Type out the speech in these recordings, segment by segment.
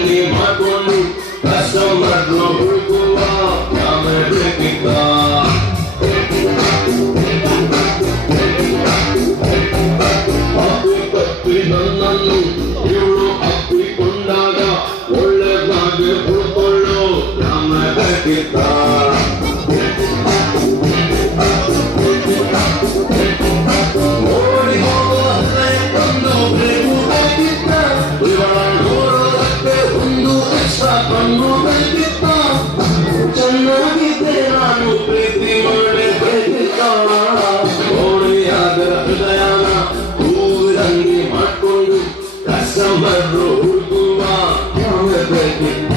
ರಂಗಿ ಮಾಡ್ಕೊಂಡು ಕಸ್ಟಮರ್ನು ಹುಡುಕುವ ನಾವೇ ಬೇಕಿದ್ದ ಅಪ್ಪಿ ನನ್ನನ್ನು ಇವಳು ಅಪ್ಪಿಕೊಂಡಾಗ ಒಳ್ಳೆದಾಗಿ ಹುಡ್ಕೊಳ್ಳೋ ನಾವೇ ಬೇಕಿದ್ದ ಚೆನ್ನಾಗಿದ್ದೆ ನಾನು ಪ್ರೀತಿ ಮಾಡಬೇಕಿದ್ದ ಓಣಿಯಾದ ಹೃದಯನ ಹೂವಿರಂಗಿ ಮಾಡ್ಕೊಂಡು ಕಸ್ಟಮರ್ ಹುಡುಕುವ ಬೇಕಿದ್ದ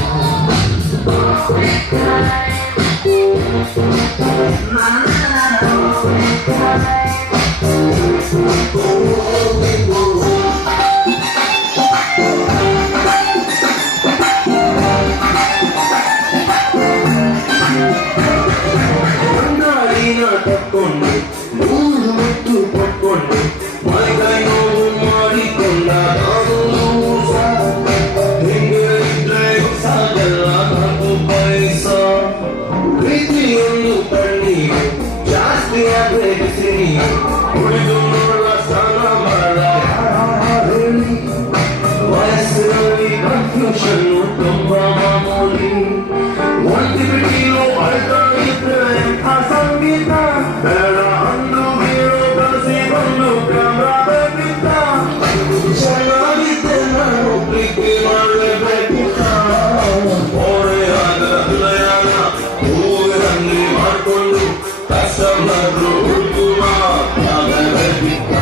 ತಕ್ಕೊಂಡು ಮೂರು ಮುತ್ತು ಕೊಟ್ಕೊಂಡು ಮೈಕೈ ನೋವು ಮಾಡಿಕೊಂಡ ಹಿಂಗೆ ಇದ್ರೆ ಸಾಗಲ್ಲ ನಾಲ್ಕು ಪೈಸ ಪ್ರೀತಿಯೊಂದು ಕಣ್ಣೀರು ಜಾಸ್ತಿ ಆದ್ರೆ ಬಿಸಿ ನೀರು ಉಳಿದು ನೋಡ ಸ್ನಾನ ಮಾಡ ಹೇಳಿ ವಯಸ್ಸಿನಲ್ಲಿ ಕನ್ಫ್ಯೂಷನ್ ತುಂಬಾ ಮಾಮೂಲಿ ಒಂದು ಬಿಟ್ಟಿಯೋ ಅಳ್ತಾ ಇದ್ರೆ ಸಂಗೀತ ಬೇಡ ಅಂದು ಬೀಳು ಕಲಿಸಿಕೊಂಡು ಕ್ಯಾಮ್ರಾ ಬೇಕಿತ್ತ ಚೆನ್ನಾಗಿದ್ದೆ ನಾನು ಪ್ರೀತಿ ಮಾಡಬೇಕಿತ್ತ ಓರೆಯಾದ ಹೃದಯನ ಹೂವಿರಂಗಿ ಮಾಡ್ಕೊಂಡು ಕಸ್ಟಮರ್ ಹುಡುಕುವ ಬೇಕಿತ್ತ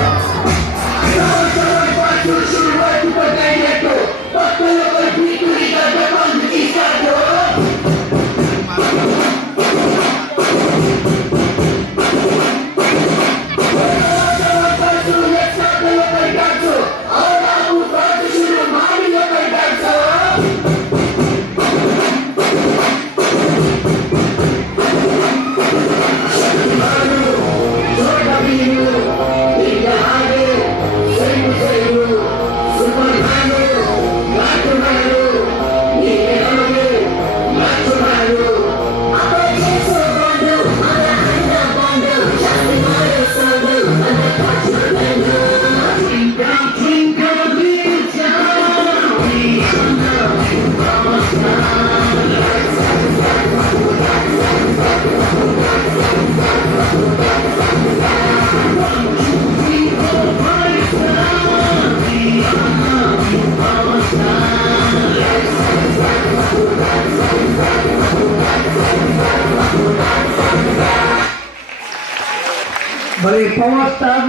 ಬರೀ ಪವರ್ ಸ್ಟಾರ್